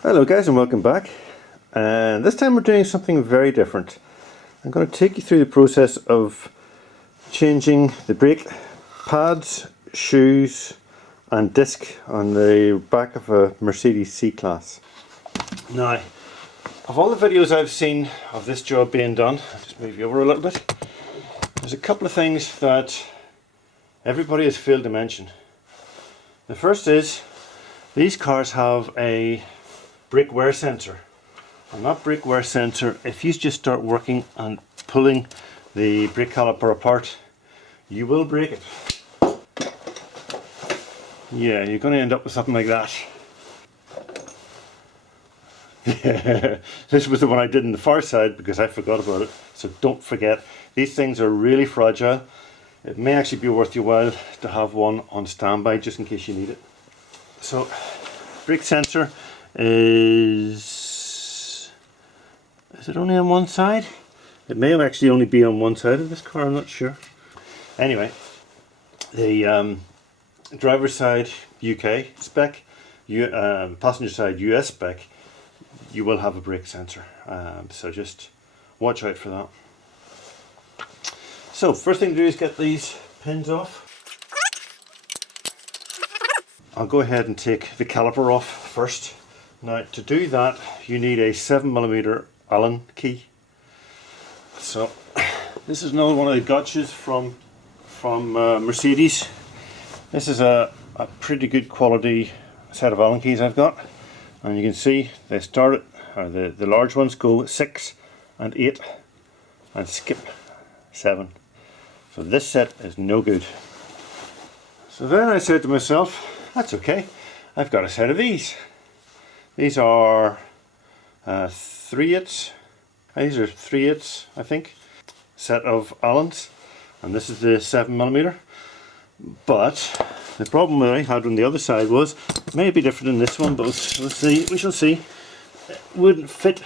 Hello guys and welcome back, and this time we're doing something very different. I'm going to take you through the process of changing the brake pads, shoes and disc on the back of a Mercedes C Class. Now, of all the videos I've seen of this job being done, I'll just move you over a little bit, there's a couple of things that everybody has failed to mention. The first is these cars have a brake wear sensor, and that brake wear sensor, if you just start working and pulling the brake caliper apart, you will break it. Yeah, you're going to end up with something like that. This was the one I did on the far side because I forgot about it, so don't forget, these things are really fragile. It may actually be worth your while to have one on standby just in case you need it. So, brake sensor is it only on one side? It may actually only be on one side of this car, I'm not sure. Anyway, the driver's side UK spec, passenger side US spec, you will have a brake sensor, so just watch out for that. So first thing to do is get these pins off. I'll go ahead and take the caliper off first. Now to do that you need a 7mm Allen key. So this is another one of the gotchas from Mercedes. This is a pretty good quality set of Allen keys I've got, and you can see they start at, the large ones go 6 and 8 and skip 7. So this set is no good. So then I said to myself, that's okay, I've got a set of these. These are 3/8. These are 3/8, I think, set of Allens, and this is the 7mm. But the problem that I had on the other side was, it may be different in this one, but we'll see. We shall see. It wouldn't fit.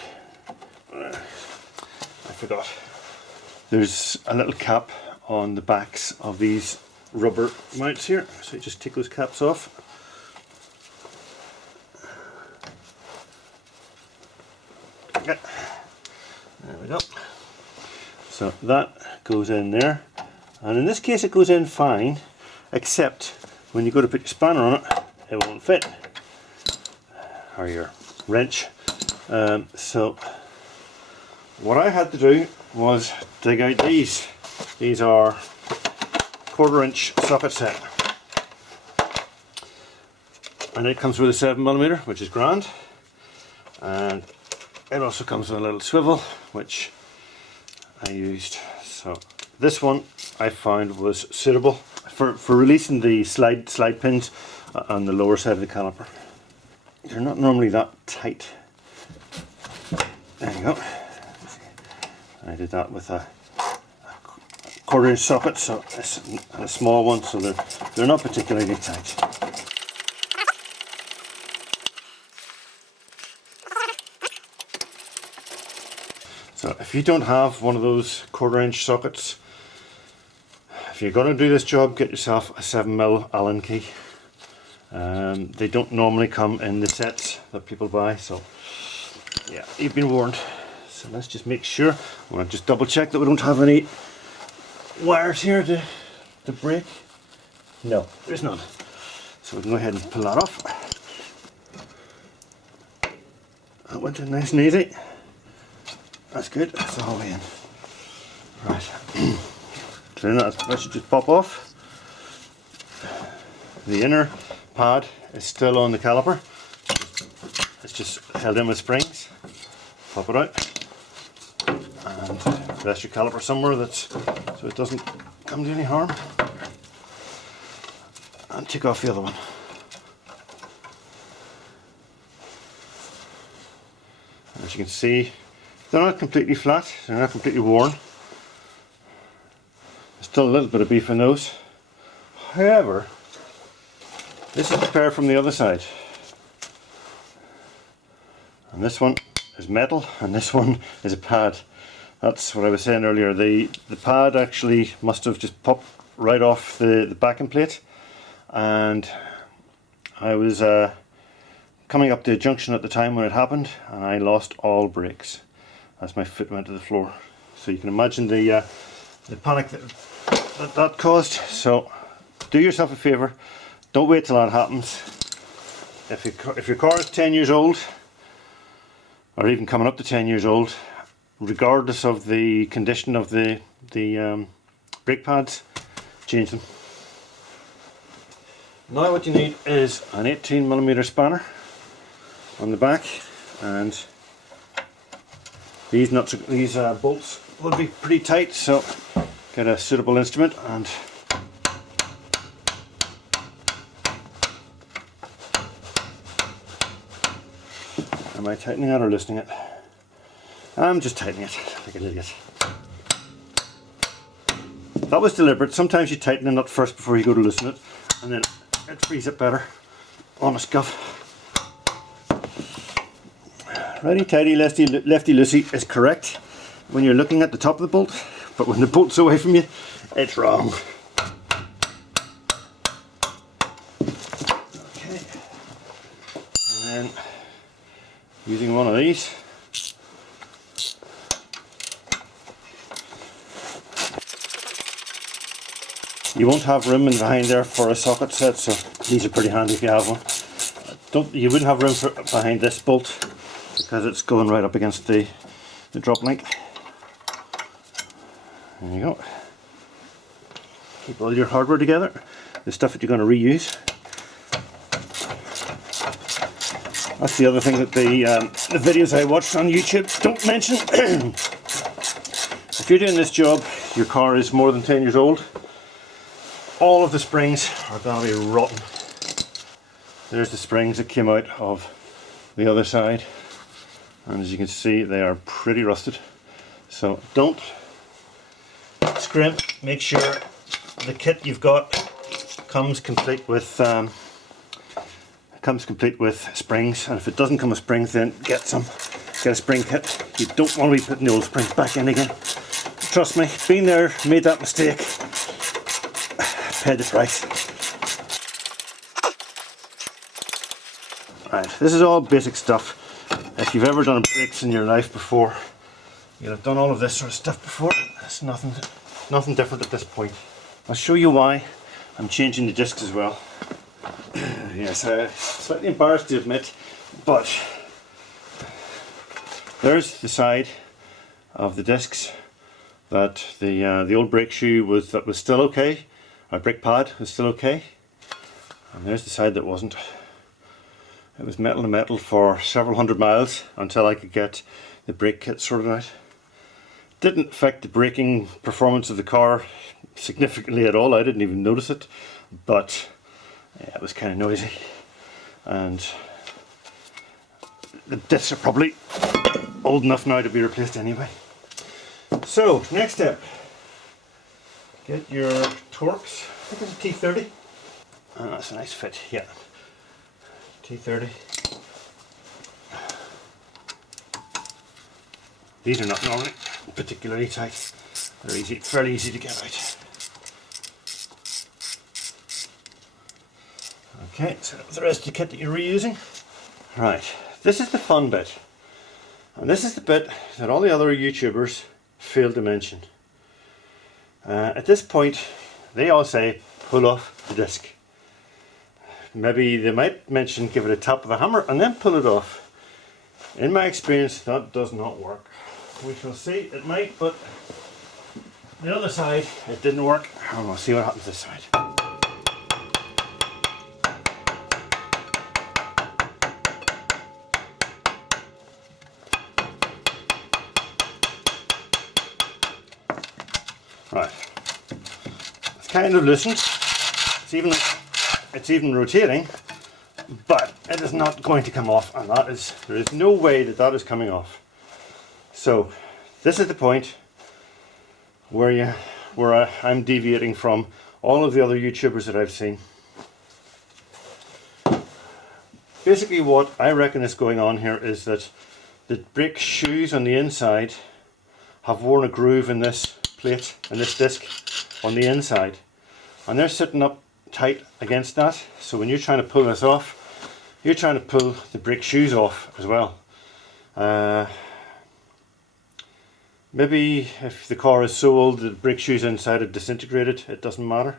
I forgot. There's a little cap on the backs of these rubber mounts here, so you just take those caps off. Okay. There we go. So that goes in there, and in this case it goes in fine, except when you go to put your spanner on it, it won't fit, or your wrench. So what I had to do was dig out these. These are 1/4" socket set, and it comes with a 7mm, which is grand, and it also comes with a little swivel which I used. So this one I found was suitable for releasing the slide pins on the lower side of the caliper. They're not normally that tight. There you go. I did that with a 1/4" socket, so it's a small one, so they're not particularly tight. So if you don't have one of those 1/4" sockets, if you're going to do this job, get yourself a 7mm Allen key. They don't normally come in the sets that people buy, so yeah, you've been warned. So let's just make sure. I want to just double check that we don't have any wires here to break. No, there's none. So we can go ahead and pull that off. That went in nice and easy. That's good, that's all the way in. Right, so then that should just pop off. The inner pad is still on the caliper. It's just held in with springs. Pop it out and rest your caliper somewhere so it doesn't come to any harm. And take off the other one. As you can see, they're not completely flat, they're not completely worn. There's still a little bit of beef in those. However, this is the pair from the other side. And this one is metal, and this one is a pad. That's what I was saying earlier. The pad actually must have just popped right off the backing plate, and I was coming up to a junction at the time when it happened, and I lost all brakes as my foot went to the floor. So you can imagine the panic that caused. So do yourself a favour, don't wait till that happens. If your car is 10 years old, or even coming up to 10 years old, regardless of the condition of the brake pads, change them. Now what you need is an 18mm spanner on the back, and these bolts will be pretty tight, so get a suitable instrument and am I tightening it or loosening it? I'm just tightening it like an idiot. That was deliberate. Sometimes you tighten the nut first before you go to loosen it, and then it frees it better on a scuff. Righty tighty, lefty loosey is correct when you're looking at the top of the bolt, but when the bolt's away from you, it's wrong. Okay, and then using one of these, you won't have room in behind there for a socket set, so these are pretty handy if you have one. You wouldn't have room behind this bolt because it's going right up against the drop link. There you go. Keep all your hardware together, the stuff that you're going to reuse. That's the other thing that the videos I watched on YouTube don't mention. If you're doing this job, your car is more than 10 years old, all of the springs are going to be rotten. There's the springs that came out of the other side, and as you can see they are pretty rusted. So don't scrimp, make sure the kit you've got comes complete with springs, and if it doesn't come with springs, then get a spring kit. You don't want to be putting the old springs back in again. Trust me, been there, made that mistake, paid the price. Right, this is all basic stuff. If you've ever done brakes in your life before, you'll have done all of this sort of stuff before. It's nothing different at this point. I'll show you why I'm changing the discs as well. Yes, slightly embarrassed to admit, but there's the side of the discs that the old brake shoe was still okay. Our brake pad was still okay, and there's the side that wasn't. It was metal to metal for several hundred miles until I could get the brake kit sorted out. Didn't affect the braking performance of the car significantly at all. I didn't even notice it, but yeah, it was kind of noisy, and the discs are probably old enough now to be replaced anyway. So next step, get your Torx. I think it's a T30. Oh, that's a nice fit, yeah. T30. These are not normally particularly tight. They're fairly easy to get out. Okay, so the rest of the kit that you're reusing. Right, this is the fun bit. And this is the bit that all the other YouTubers fail to mention. At this point, they all say, pull off the disc. Maybe they might mention give it a tap with a hammer and then pull it off. In my experience, that does not work. We shall see, it might, but the other side, it didn't work. And we'll see what happens this side. Right, it's kind of loosened. It's even rotating, but it is not going to come off, and there is no way that is coming off. So this is the point where I'm deviating from all of the other YouTubers that I've seen. Basically what I reckon is going on here is that the brake shoes on the inside have worn a groove in this plate and this disc on the inside, and they're sitting up tight against that, so when you're trying to pull this off, you're trying to pull the brake shoes off as well. Maybe if the car is so old the brake shoes inside are disintegrated, it doesn't matter.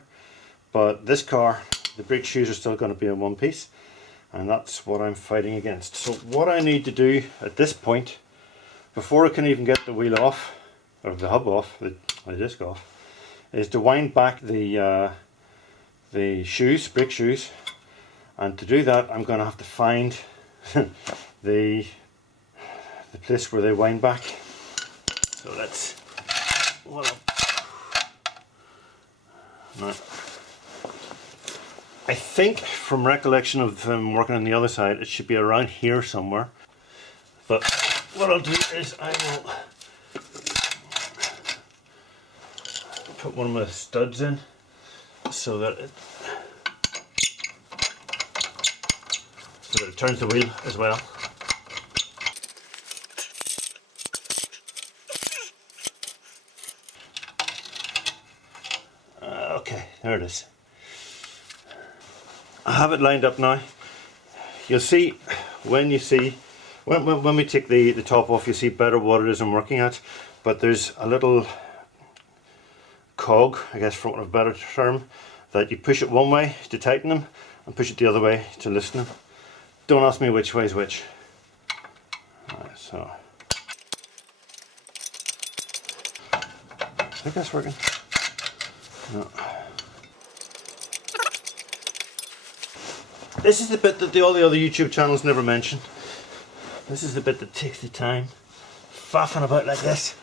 But this car, the brake shoes are still going to be in one piece, and that's what I'm fighting against. So what I need to do at this point, before I can even get the wheel off, or the hub off, the disc off, is to wind back the shoes, brake shoes. And to do that, I'm going to have to find the place where they wind back. So that's what I think, from recollection of them working on the other side, it should be around here somewhere. But what I'll do is I will put one of my studs in so that it turns the wheel as well. Okay, there it is. I have it lined up now. You'll see when we take the top off, you'll see better what it is I'm working at. But there's a little cog, I guess for want of a better term, that you push it one way to tighten them and push it the other way to loosen them. Don't ask me which way is which. Alright, so I think that's working. No. This is the bit that all the other YouTube channels never mention. This is the bit that takes the time. Faffing about like this.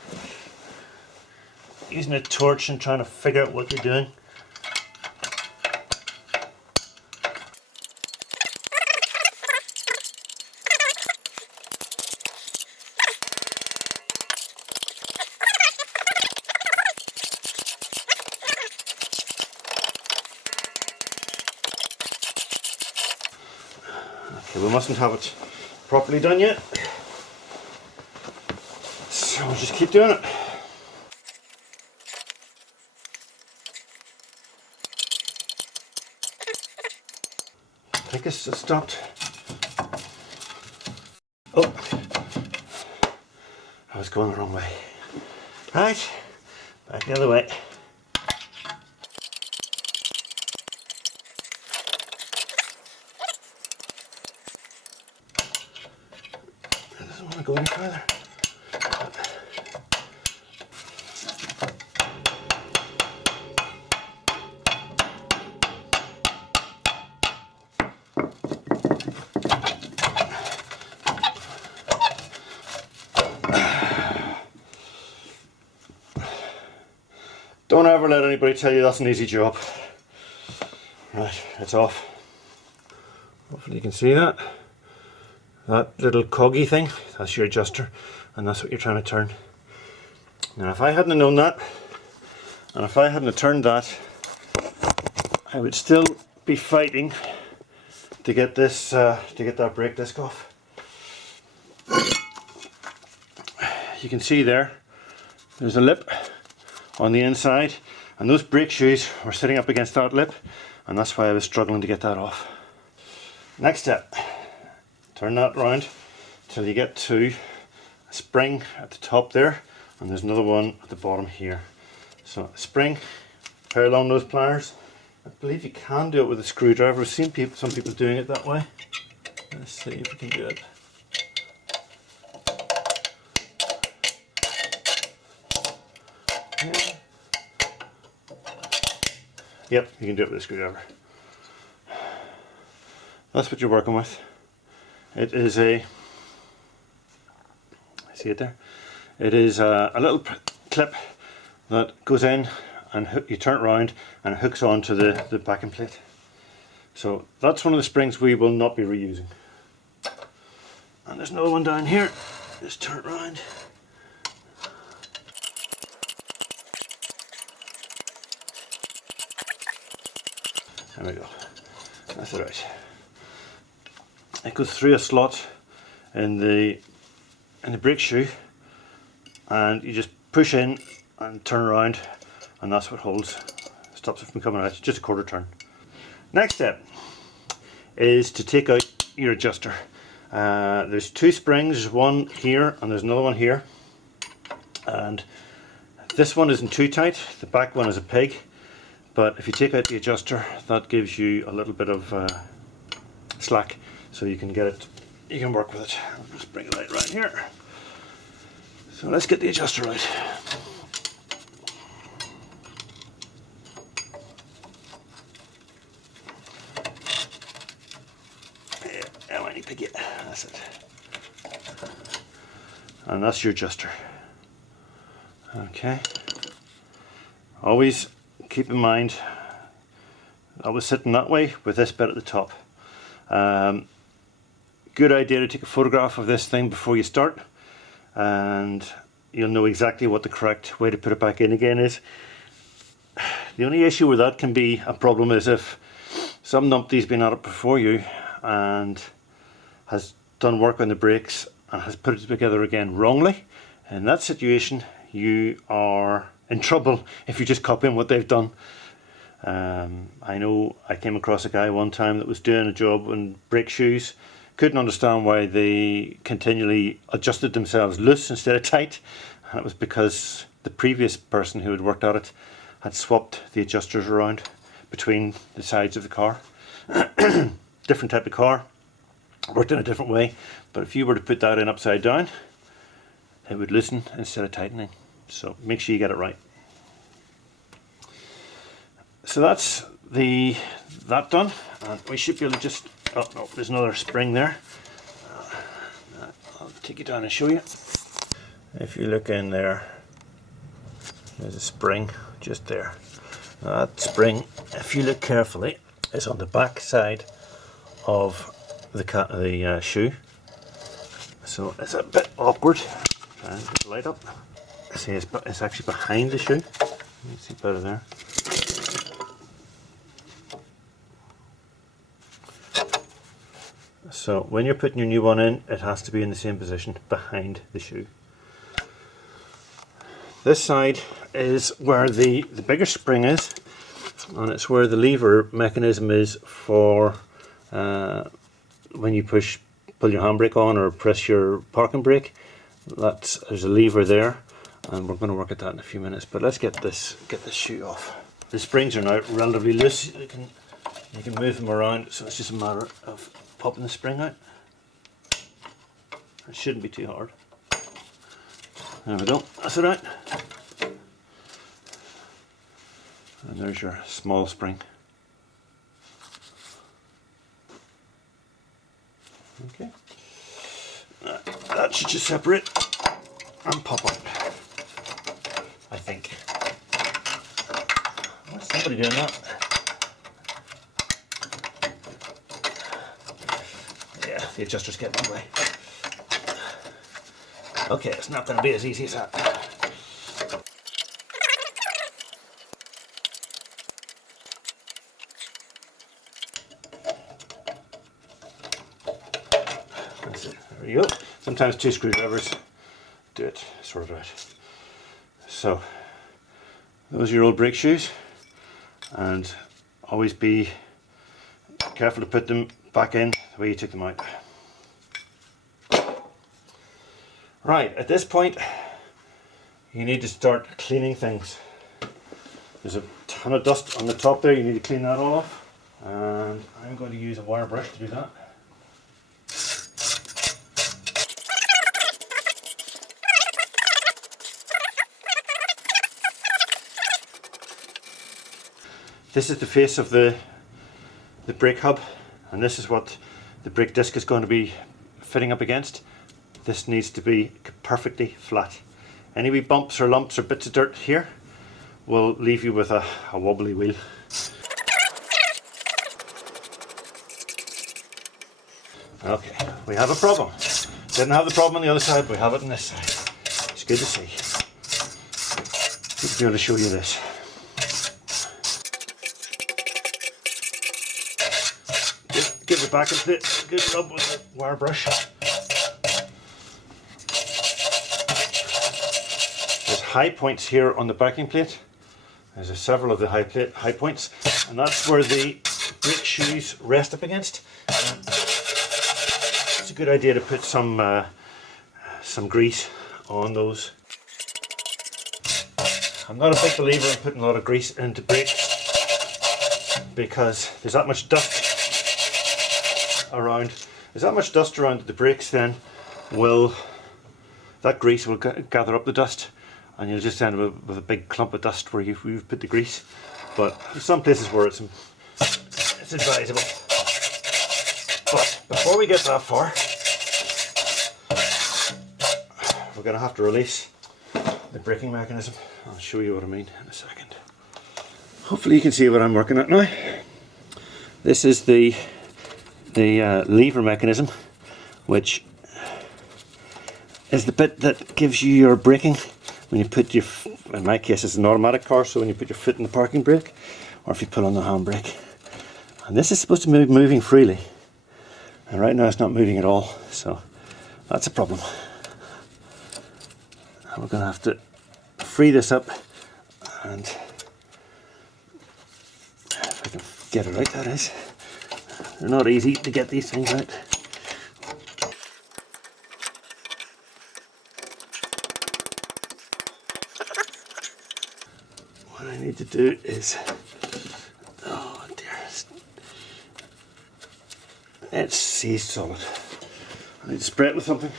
Using a torch and trying to figure out what you're doing. Okay, we mustn't have it properly done yet, so we'll just keep doing it. I think it's stopped. Oh, I was going the wrong way. Right, back the other way. Doesn't want to go any further. Don't ever let anybody tell you that's an easy job. Right, it's off. Hopefully you can see that. That little coggy thing, that's your adjuster, and that's what you're trying to turn. Now if I hadn't known that, and if I hadn't turned that, I would still be fighting to get this, to get that brake disc off. You can see there's a lip on the inside, and those brake shoes were sitting up against that lip, and that's why I was struggling to get that off. Next step, turn that round till you get to a spring at the top there, and there's another one at the bottom here. So spring, pair along those pliers. I believe you can do it with a screwdriver. I've seen some people doing it that way. Let's see if we can do it. Yeah. Yep, you can do it with a screwdriver. That's what you're working with. It is a, see it there? It is a little clip that goes in, and you turn it around and it hooks onto the backing plate. So that's one of the springs we will not be reusing. And there's another one down here. Just turn it around. There we go. That's it right. It goes through a slot in the brake shoe, and you just push in and turn around, and that's what stops it from coming out. Just a quarter turn. Next step is to take out your adjuster. There's two springs, there's one here and there's another one here, and this one isn't too tight, the back one is a pig, but if you take out the adjuster, that gives you a little bit of slack, so you can get it, you can work with it. I'll just bring it out right here. So let's get the adjuster out. Yeah, I need to get, that's it. And that's your adjuster. Okay. Always keep in mind, I was sitting that way with this bit at the top. Good idea to take a photograph of this thing before you start, and you'll know exactly what the correct way to put it back in again is. The only issue with that can be a problem is if some numpty's been at it before you and has done work on the brakes and has put it together again wrongly. In that situation, you are in trouble if you just copy what they've done. I know I came across a guy one time that was doing a job on brake shoes, couldn't understand why they continually adjusted themselves loose instead of tight, and it was because the previous person who had worked at it had swapped the adjusters around between the sides of the car. Different type of car, worked in a different way, but if you were to put that in upside down, it would loosen instead of tightening. So make sure you get it right. So that's that done, and we should be able to just, oh no, there's another spring there. I'll take you down and show you. If you look in there, there's a spring just there. Now that spring, if you look carefully, is on the back side of the shoe. So it's a bit awkward. Try and get the light up. See, it's actually behind the shoe. You can see better there. So when you're putting your new one in, it has to be in the same position behind the shoe. This side is where the bigger spring is, and it's where the lever mechanism is for when you pull your handbrake on or press your parking brake. There's a lever there, and we're going to work at that in a few minutes. But let's get this shoe off. The springs are now relatively loose. You can move them around, so it's just a matter of popping the spring out. It shouldn't be too hard. There we go, that's it out. And there's your small spring. Okay. That should just separate and pop out, I think. What's somebody doing that? Yeah, the adjuster's getting in the way. Okay, it's not going to be as easy as that. That's it. There you go. Sometimes two screwdrivers do it, sort of out. So, those are your old brake shoes, and always be careful to put them back in the way you took them out. Right, at this point you need to start cleaning things. There's a ton of dust on the top there, you need to clean that all off, and I'm going to use a wire brush to do that. This is the face of the brake hub, and this is what the brake disc is going to be fitting up against. This needs to be perfectly flat. Any wee bumps or lumps or bits of dirt here will leave you with a wobbly wheel. Okay, we have a problem. Didn't have the problem on the other side, we have it on this side. It's good to see. Good to be able to show you this. Give the back of it a good rub with the wire brush. There's high points here on the backing plate. There's several of the high points, and that's where the brake shoes rest up against. good idea to put some grease on those. I'm not a big believer in putting a lot of grease into brakes because there's that much dust around. There's that much dust around that the brakes then that grease will gather up the dust, and you'll just end up with a big clump of dust where you've put the grease. But there's some places where it's advisable. But before we get that far, we're going to have to release the braking mechanism. I'll show you what I mean in a second. Hopefully you can see what I'm working at now. This is the lever mechanism, which is the bit that gives you your braking when you put your, in my case it's an automatic car, so when you put your foot in the parking brake or if you pull on the handbrake. And this is supposed to be moving freely, and right now it's not moving at all, so that's a problem. And we're going to have to free this up, and if I can get it right, that is. They're not easy to get these things out. What I need to do is, oh dear, it's seized solid. I need to spray it with something.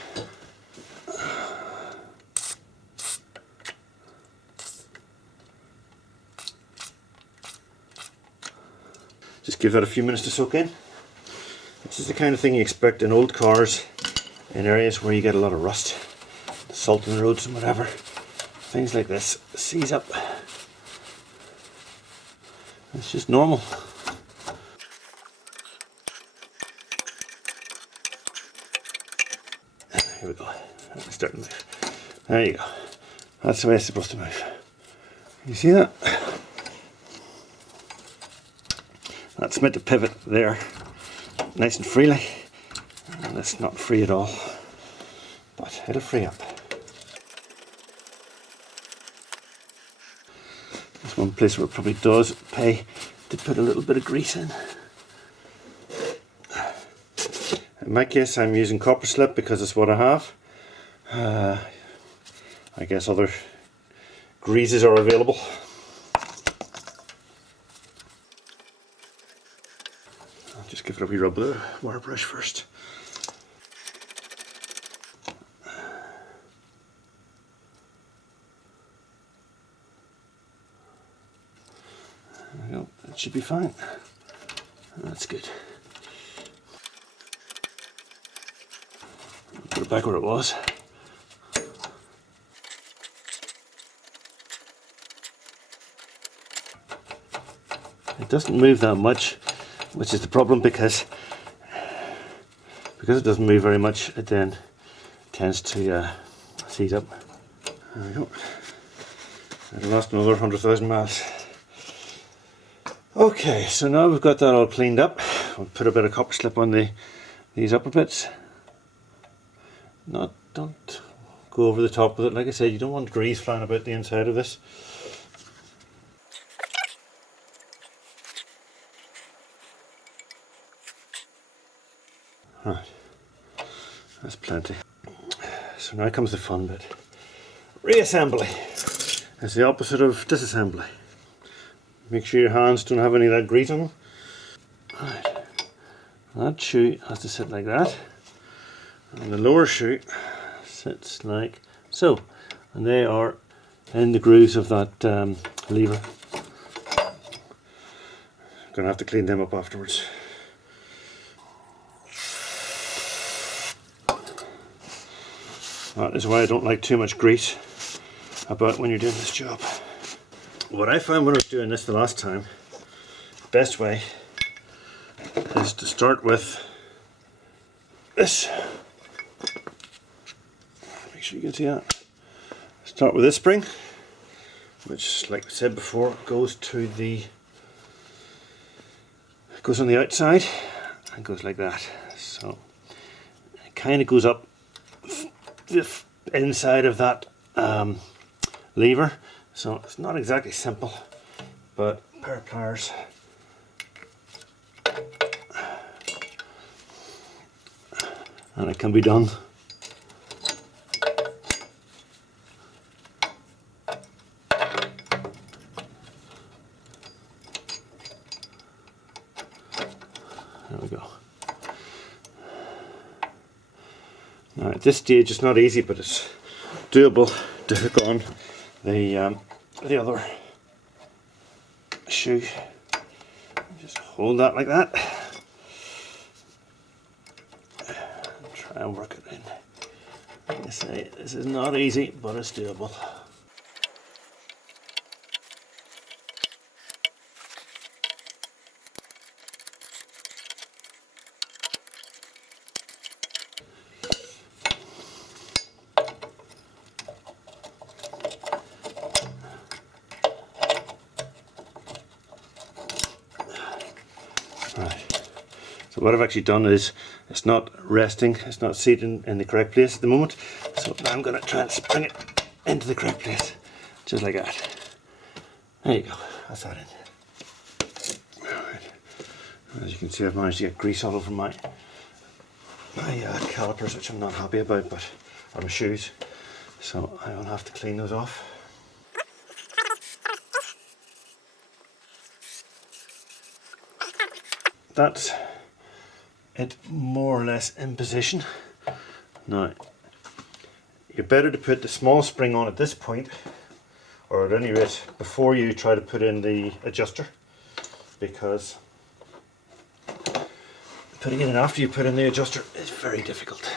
Just give that a few minutes to soak in. This is the kind of thing you expect in old cars, in areas where you get a lot of rust, salt in the roads and whatever. Things like this seize up. It's just normal. Here we go. It's starting to move. There you go. That's the way it's supposed to move. You see that? That's meant to pivot there, nice and freely, and it's not free at all, but it'll free up. That's one place where it probably does pay to put a little bit of grease in. In my case I'm using copper slip because it's what I have. I guess other greases are available. Just give it a wee rub with a wire brush first. There we go, that should be fine. That's good. Put it back where it was. It doesn't move that much, which is the problem because it doesn't move very much, it then tends to seize up. There we go. I've lost another 100,000 miles. Okay, so now we've got that all cleaned up. We'll put a bit of copper slip on these upper bits. Don't go over the top with it. Like I said, you don't want grease flying about the inside of this. Right, that's plenty. So now comes the fun bit. Reassembly is the opposite of disassembly. Make sure your hands don't have any of that grease on them. Right, that shoe has to sit like that, and the lower shoe sits like so, and they are in the grooves of that lever. Gonna have to clean them up afterwards. That is why I don't like too much grease about when you're doing this job. What I found when I was doing this the last time, the best way is to start with this. Make sure you can see that. Start with this spring, which, like I said before, goes on the outside and goes like that. So it kind of goes up the inside of that lever, so it's not exactly simple, but a pair of pliers and it can be done. There we go. Now at this stage it's not easy, but it's doable to hook on the other shoe. Just hold that like that. And try and work it in. Like I say, this is not easy, but it's doable. Right, so what I've actually done is it's not resting, it's not seated in the correct place at the moment, so now I'm going to try and spring it into the correct place, just like that. There you go, that's that in. Right. As you can see, I've managed to get grease all over my calipers, which I'm not happy about, but are my shoes, so I will have to clean those off. That's it, more or less in position. Now, you're better to put the small spring on at this point, or at any rate before you try to put in the adjuster, because putting it in after you put in the adjuster is very difficult.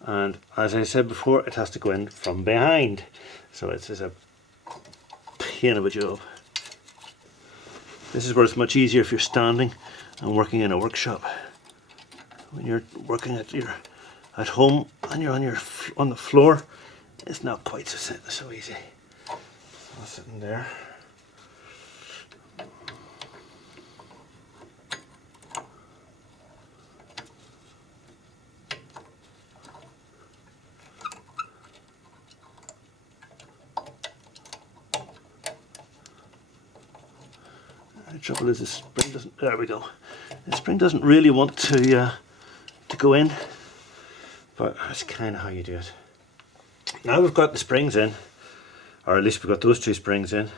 And as I said before, it has to go in from behind, so it's a pain of a job. This is where it's much easier if you're standing and working in a workshop. When you're working at home and you're on the floor, it's not quite so easy. So I'll sit in there. The trouble is the spring doesn't, there we go. The spring doesn't really want to go in, but that's kind of how you do it. Now we've got the springs in, or at least we've got those two springs in.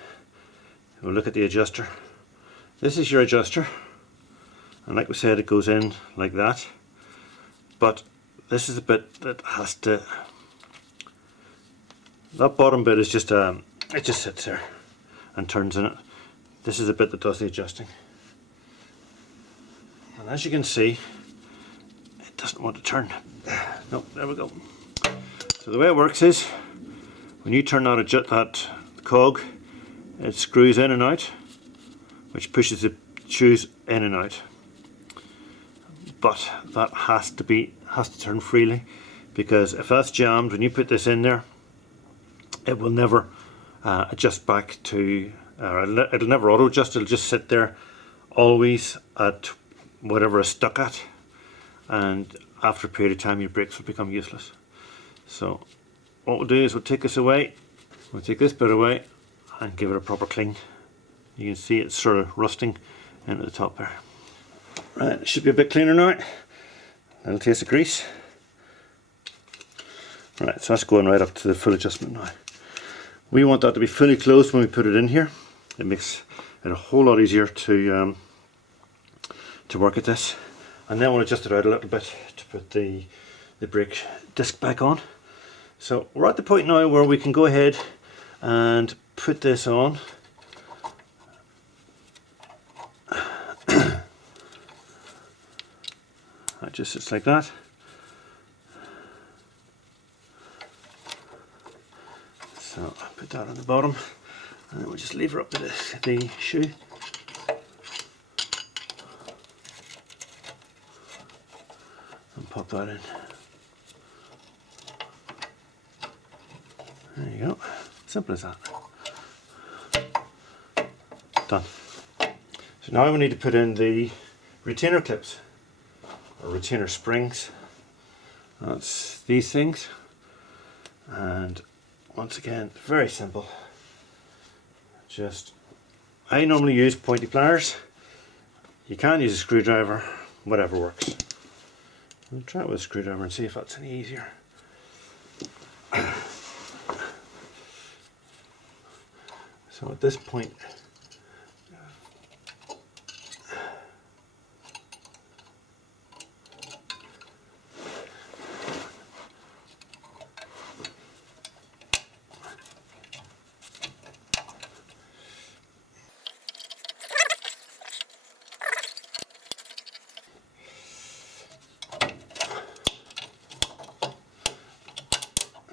We'll look at the adjuster. This is your adjuster, and like we said, it goes in like that, but this is the bit that has to, that bottom bit is just it just sits there and turns in it. This is the bit that does the adjusting, and as you can see, it doesn't want to turn. No, there we go. So the way it works is, when you turn that cog, it screws in and out, which pushes the shoes in and out. But that has to turn freely, because if that's jammed, when you put this in there, it will never adjust back to, it'll never auto adjust, it'll just sit there always at whatever it's stuck at, and after a period of time your brakes will become useless. So what we'll do is we'll take this away, we'll take this bit away and give it a proper clean. You can see it's sort of rusting into the top there. Right, it should be a bit cleaner now. A little taste of grease. Right, so that's going right up to the full adjustment now. We want that to be fully closed when we put it in here. It makes it a whole lot easier to work at this. And then we'll adjust it out a little bit to put the brake disc back on. So we're at the point now where we can go ahead and put this on. That just sits like that. So I'll put that on the bottom, and then we'll just lever up the shoe. And pop that in. There you go. Simple as that. Done. So now we need to put in the retainer clips, or retainer springs. That's these things. And once again, very simple. I normally use pointy pliers. You can use a screwdriver, whatever works. I'll try it with a screwdriver and see if that's any easier. So at this point,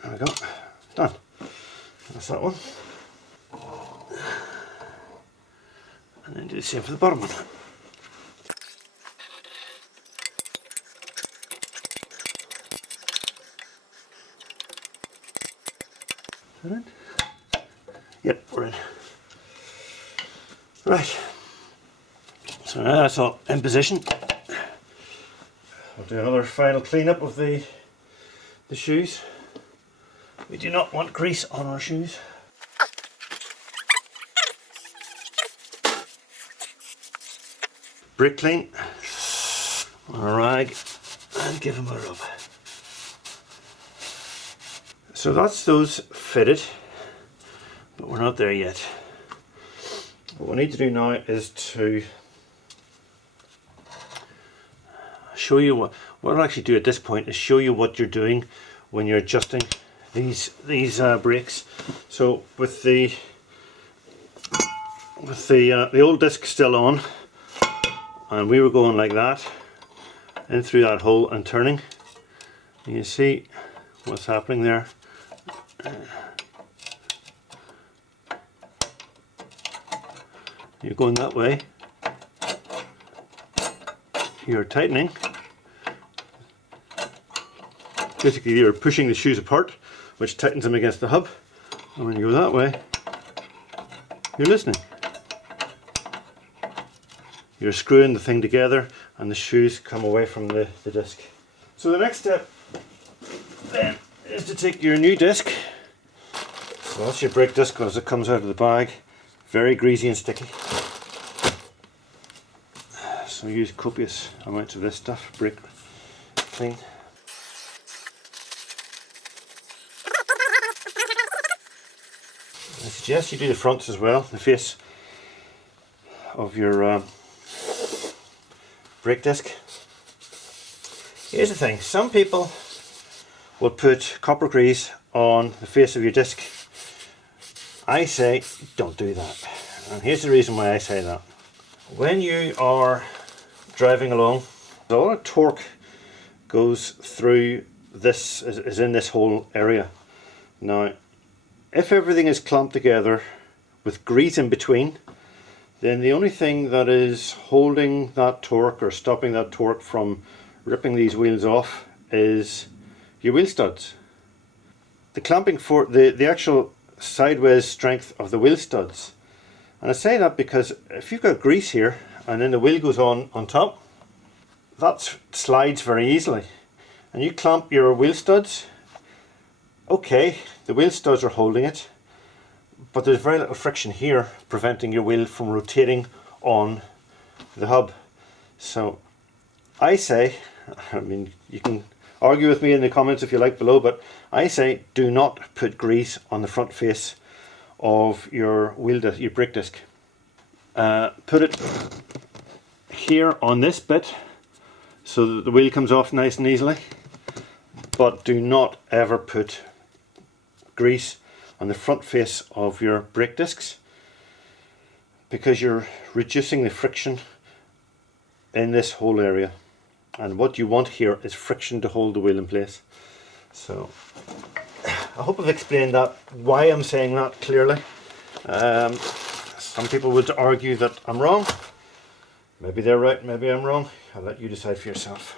there we go, done. That's that one. And then do the same for the bottom one. Is that in? Yep, we're in. Right. So now that's all in position. I'll do another final cleanup of the shoes. We do not want grease on our shoes. Brake clean on a rag and give them a rub. So that's those fitted, but we're not there yet. What we need to do now is to show you what I'll actually do at this point is show you what you're doing when you're adjusting these brakes. So with the old disc still on, and we were going like that in through that hole and turning, and you see what's happening there. You're going that way, you're tightening, basically you're pushing the shoes apart, which tightens them against the hub, and when you go that way, you're loosening. You're screwing the thing together and the shoes come away from the disc. So the next step then is to take your new disc. So that's your brake disc as it comes out of the bag. Very greasy and sticky. So use copious amounts of this stuff, brake clean. I suggest you do the fronts as well, the face of your brake disc. Here's the thing, some people will put copper grease on the face of your disc. I say don't do that, and here's the reason why I say that. When you are driving along, a lot of torque goes through this, is in this whole area. Now if everything is clamped together with grease in between, then the only thing that is holding that torque or stopping that torque from ripping these wheels off is your wheel studs. The clamping for the actual sideways strength of the wheel studs. And I say that because if you've got grease here and then the wheel goes on top, that slides very easily. And you clamp your wheel studs, okay, the wheel studs are holding it, but there's very little friction here preventing your wheel from rotating on the hub. So I say, I mean, you can argue with me in the comments if you like below, but I say do not put grease on the front face of your your brake disc. Put it here on this bit so that the wheel comes off nice and easily, but do not ever put grease on the front face of your brake discs, because you're reducing the friction in this whole area, and what you want here is friction to hold the wheel in place. So I hope I've explained that, why I'm saying that clearly. Some people would argue that I'm wrong. Maybe they're right, maybe I'm wrong. I'll let you decide for yourself.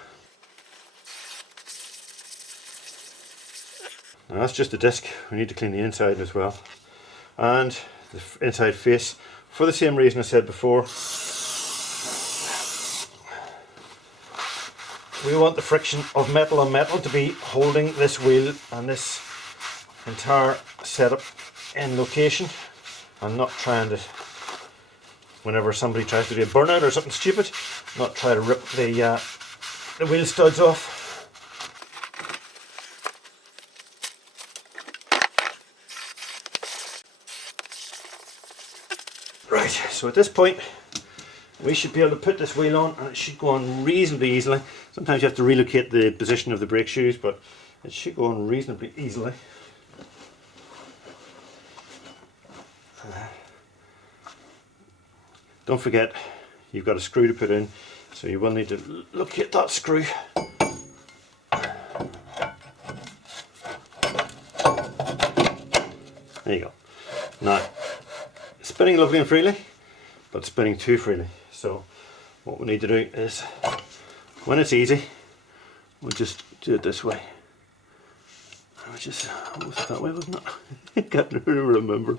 Now that's just the disc. We need to clean the inside as well, and the inside face, for the same reason I said before. We want the friction of metal on metal to be holding this wheel and this entire setup in location, and not trying to, whenever somebody tries to do a burnout or something stupid, not try to rip the wheel studs off. Right, so at this point we should be able to put this wheel on and it should go on reasonably easily. Sometimes you have to relocate the position of the brake shoes, but it should go on reasonably easily. Don't forget, you've got a screw to put in, so you will need to locate that screw. There you go. Now, spinning lovely and freely, but spinning too freely. So what we need to do is, when it's easy, we'll just do it this way. Which is almost that way, wasn't it? I can't remember.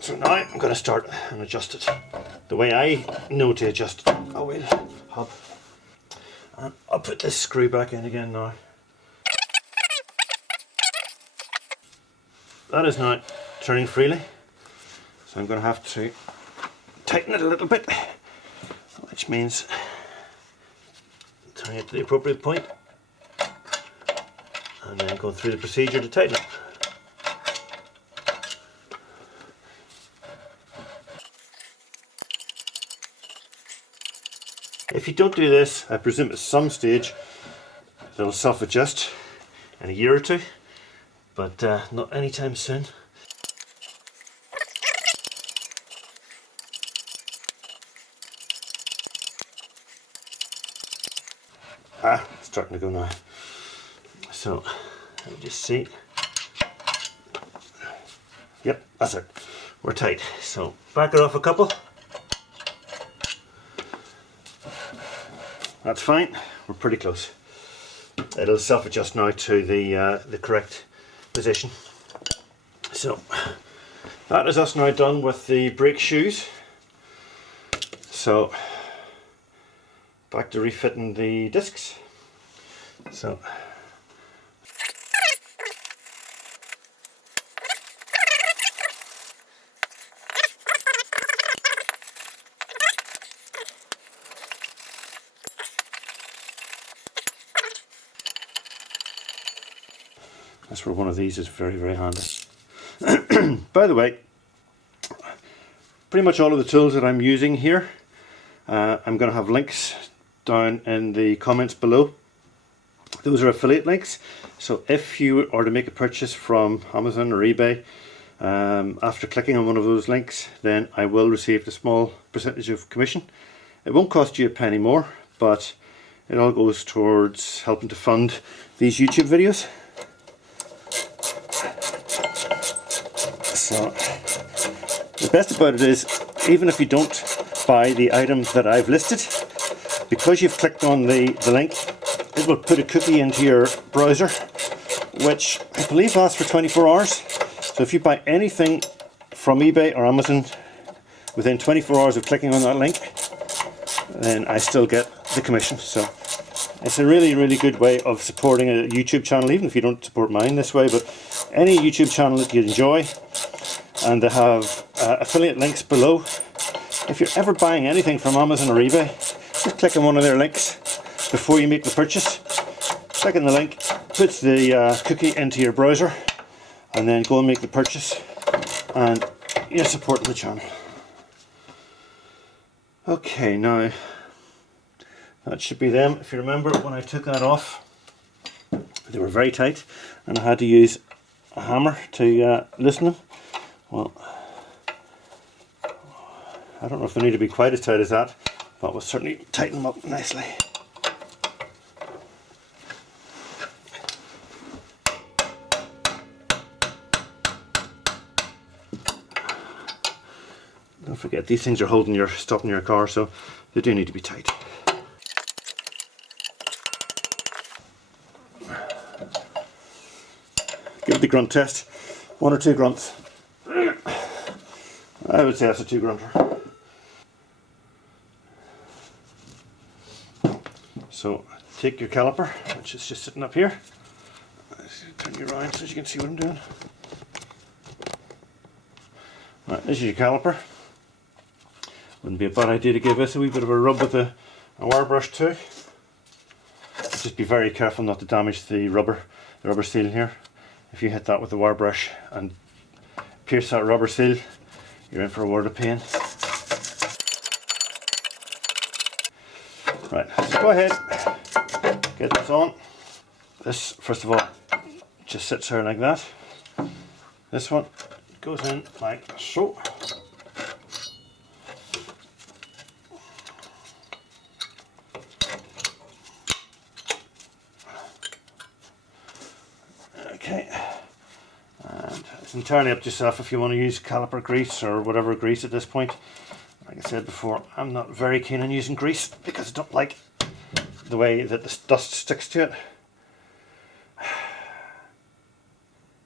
So now I'm going to start and adjust it the way I know to adjust a wheel hub. And I'll put this screw back in again now. That is now turning freely, so I'm going to have to tighten it a little bit, which means turning it to the appropriate point and then go through the procedure to tighten it. If you don't do this, I presume at some stage it'll self-adjust in a year or two, but not anytime soon. It's starting to go now. So, let me just see. Yep, that's it. We're tight. So, back it off a couple. That's fine. We're pretty close. It'll self-adjust now to the correct position. So, that is us now done with the brake shoes. So, back to refitting the discs. So, that's where one of these is very, very handy. By the way, pretty much all of the tools that I'm using here, I'm going to have links down in the comments below. Those are affiliate links, so if you are to make a purchase from Amazon or eBay, after clicking on one of those links, then I will receive a small percentage of commission. It won't cost you a penny more, but it all goes towards helping to fund these YouTube videos. So the best about it is, even if you don't buy the items that I've listed, because you've clicked on the link, it will put a cookie into your browser, which I believe lasts for 24 hours. So if you buy anything from eBay or Amazon within 24 hours of clicking on that link, then I still get the commission. So it's a really, really good way of supporting a YouTube channel, even if you don't support mine this way, but any YouTube channel that you enjoy. And they have affiliate links below. If you're ever buying anything from Amazon or eBay, just click on one of their links before you make the purchase. Clicking the link puts the cookie into your browser, and then go and make the purchase, and you're supporting the channel. Okay, now that should be them. If you remember, when I took that off, they were very tight, and I had to use a hammer to loosen them. Well, I don't know if they need to be quite as tight as that, but we'll certainly tighten them up nicely. Don't forget, these things are stopping your car, so they do need to be tight. Give it the grunt test. 1 or 2 grunts. I would say that's a 2 grunter. So take your caliper, which is just sitting up here. Turn you around so you can see what I'm doing. Right, this is your caliper. Wouldn't be a bad idea to give this a wee bit of a rub with a wire brush too. Just just be very careful not to damage the rubber seal here. If you hit that with the wire brush and pierce that rubber seal, you're in for a world of pain. Right, so go ahead, get this on. This, first of all, just sits there like that. This one goes in like so. Okay, and it's entirely up to yourself if you want to use caliper grease or whatever grease at this point. Like I said before, I'm not very keen on using grease because I don't like the way that the dust sticks to it.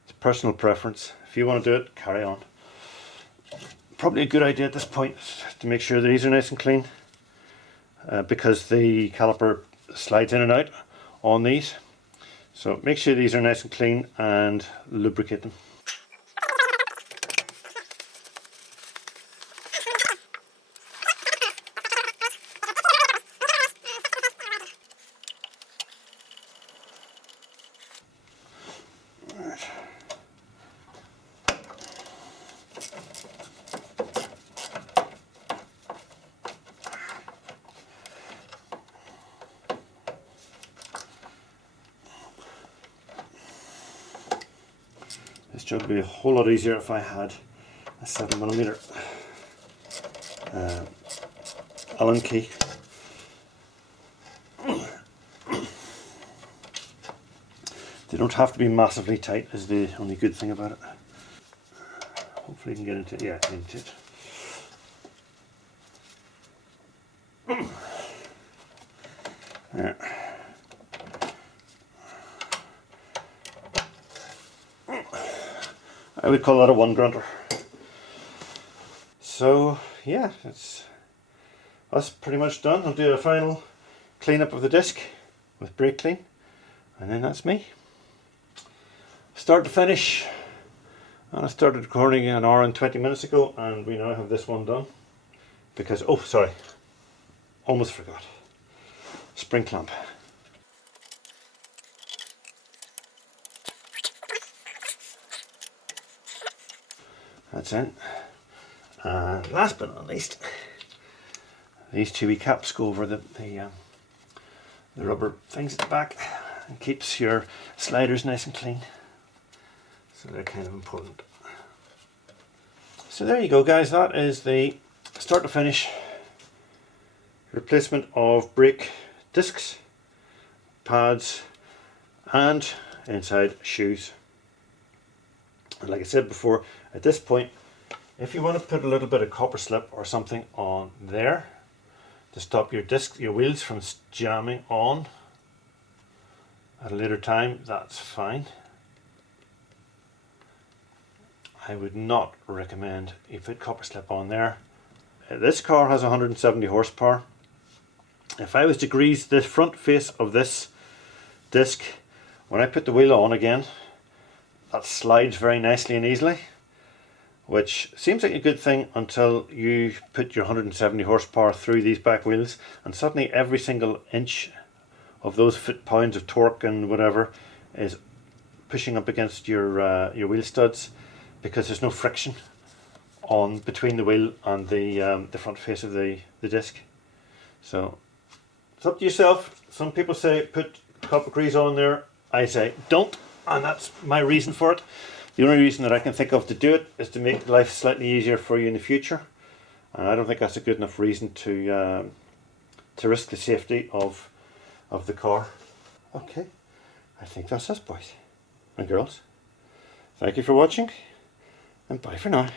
It's a personal preference. If you want to do it, carry on. Probably a good idea at this point to make sure that these are nice and clean, because the caliper slides in and out on these. So make sure these are nice and clean and lubricate them. This job would be a whole lot easier if I had a 7mm Allen key. They don't have to be massively tight, is the only good thing about it. Hopefully you can get into it. Yeah, get into it. There. I would call that a one grunter. So yeah, that's pretty much done. I'll do a final cleanup of the disc with brake clean, and then that's me. Start to finish, and I started recording an hour and 20 minutes ago, and we now have this one done. Because, oh sorry, almost forgot, spring clamp. That's it. And last but not least, these two wee caps go over the rubber things at the back and keeps your sliders nice and clean. So they're kind of important. So there you go guys, that is the start to finish replacement of brake discs, pads and inside shoes. And like I said before, at this point, if you want to put a little bit of copper slip or something on there to stop your wheels from jamming on at a later time, that's fine. I would not recommend you put copper slip on there. This car has 170 horsepower. If I was to grease the front face of this disc, when I put the wheel on again, that slides very nicely and easily, which seems like a good thing until you put your 170 horsepower through these back wheels, and suddenly every single inch of those foot-pounds of torque and whatever is pushing up against your wheel studs, because there's no friction on between the wheel and the front face of the disc. So it's up to yourself. Some people say put copper grease on there. I say don't, and that's my reason for it. The only reason that I can think of to do it is to make life slightly easier for you in the future, and I don't think that's a good enough reason to risk the safety of the car. Okay, I think that's us, boys and girls. Thank you for watching, and bye for now.